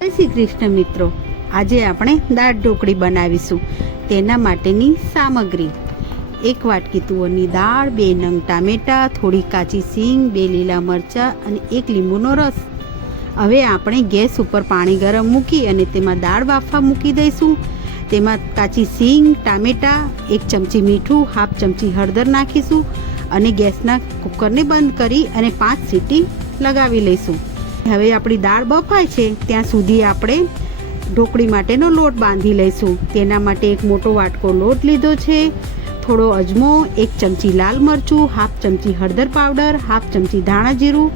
જય શ્રી કૃષ્ણ મિત્રો, આજે આપણે દાળ ઢોકળી બનાવીશું. તેના માટેની સામગ્રી: 1 વાટકી તુવરની દાળ, 2 નંગ ટામેટાં, થોડી કાચી સિંગ, 2 લીલા મરચાં અને 1 લીંબુનો રસ. હવે આપણે ગેસ ઉપર પાણી ગરમ મૂકી અને તેમાં દાળ બાફવા મૂકી દઈશું. તેમાં કાચી સિંગ, ટામેટાં, 1 ચમચી મીઠું, હાફ ચમચી હળદર નાખીશું અને ગેસના કુકરને બંધ કરી અને 5 સીટી લગાવી લઈશું. હવે આપણી દાળ બફાય છે ત્યાં સુધી આપણે ઢોકળી માટેનો લોટ બાંધી લઈશું. તેના માટે એક મોટો વાટકો લોટ લીધો છે, થોડો અજમો, 1 ચમચી લાલ મરચું, હાફ ચમચી હળદર પાવડર, હાફ ચમચી ધાણા જીરું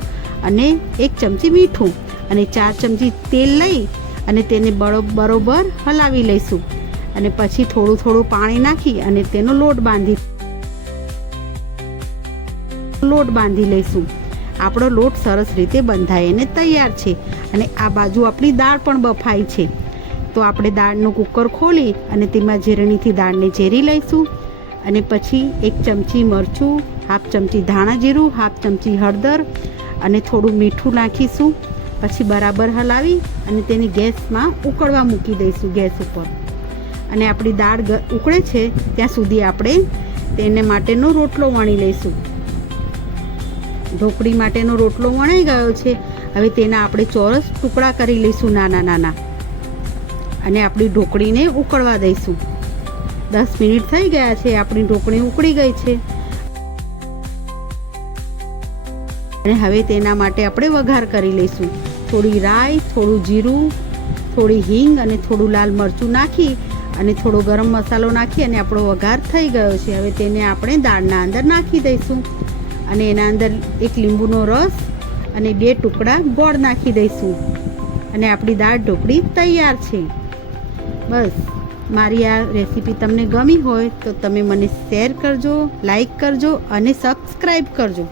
અને 1 ચમચી મીઠું અને 4 ચમચી તેલ લઈ અને તેને બરોબર હલાવી લઈશું. અને પછી થોડું પાણી નાખી અને તેનો લોટ બાંધી લઈશું. આપણો લોટ સરસ રીતે બંધાય અને તૈયાર છે. અને આ બાજુ આપણી દાળ પણ બફાઈ છે. તો આપણે દાળનું કુકર ખોલી અને તેમાં ઝેરણીથી દાળને ઝેરી લઈશું. અને પછી 1 ચમચી મરચું, હાફ ચમચી ધાણા જીરું, હાફ ચમચી હળદર અને થોડું મીઠું નાખીશું. પછી બરાબર હલાવી અને તેને ગેસમાં ઉકળવા મૂકી દઈશું ગેસ ઉપર. અને આપણી દાળ ઉકળે છે ત્યાં સુધી આપણે તેને માટેનો રોટલો વણી લઈશું. ઢોકળી માટેનો રોટલો વણાઈ ગયો છે. હવે તેના આપણે ચોરસ ટુકડા કરી લઈશું, નાના. અને આપણી ઢોકળીને ઉકળવા દઈશું. 10 મિનિટ થઈ ગયા છે, આપણી ઢોકળી ઉકળી ગઈ છે. અને હવે તેના માટે આપણે વઘાર કરી લઈશું. થોડી રાઈ, થોડું જીરું, થોડી હિંગ અને થોડું લાલ મરચું નાખી અને થોડો ગરમ મસાલો નાખી અને આપણો વઘાર થઈ ગયો છે. હવે તેને આપણે દાળના અંદર નાખી દઈશું અને એના અંદર 1 લીંબુનો રસ અને 2 ટુકડા ગોળ નાખી દઈશું. અને આપણી દાળ ઢોકળી તૈયાર છે. બસ, મારી આ રેસીપી તમને ગમી હોય તો તમે મને શેર કરજો, લાઈક કરજો અને સબસ્ક્રાઈબ કરજો.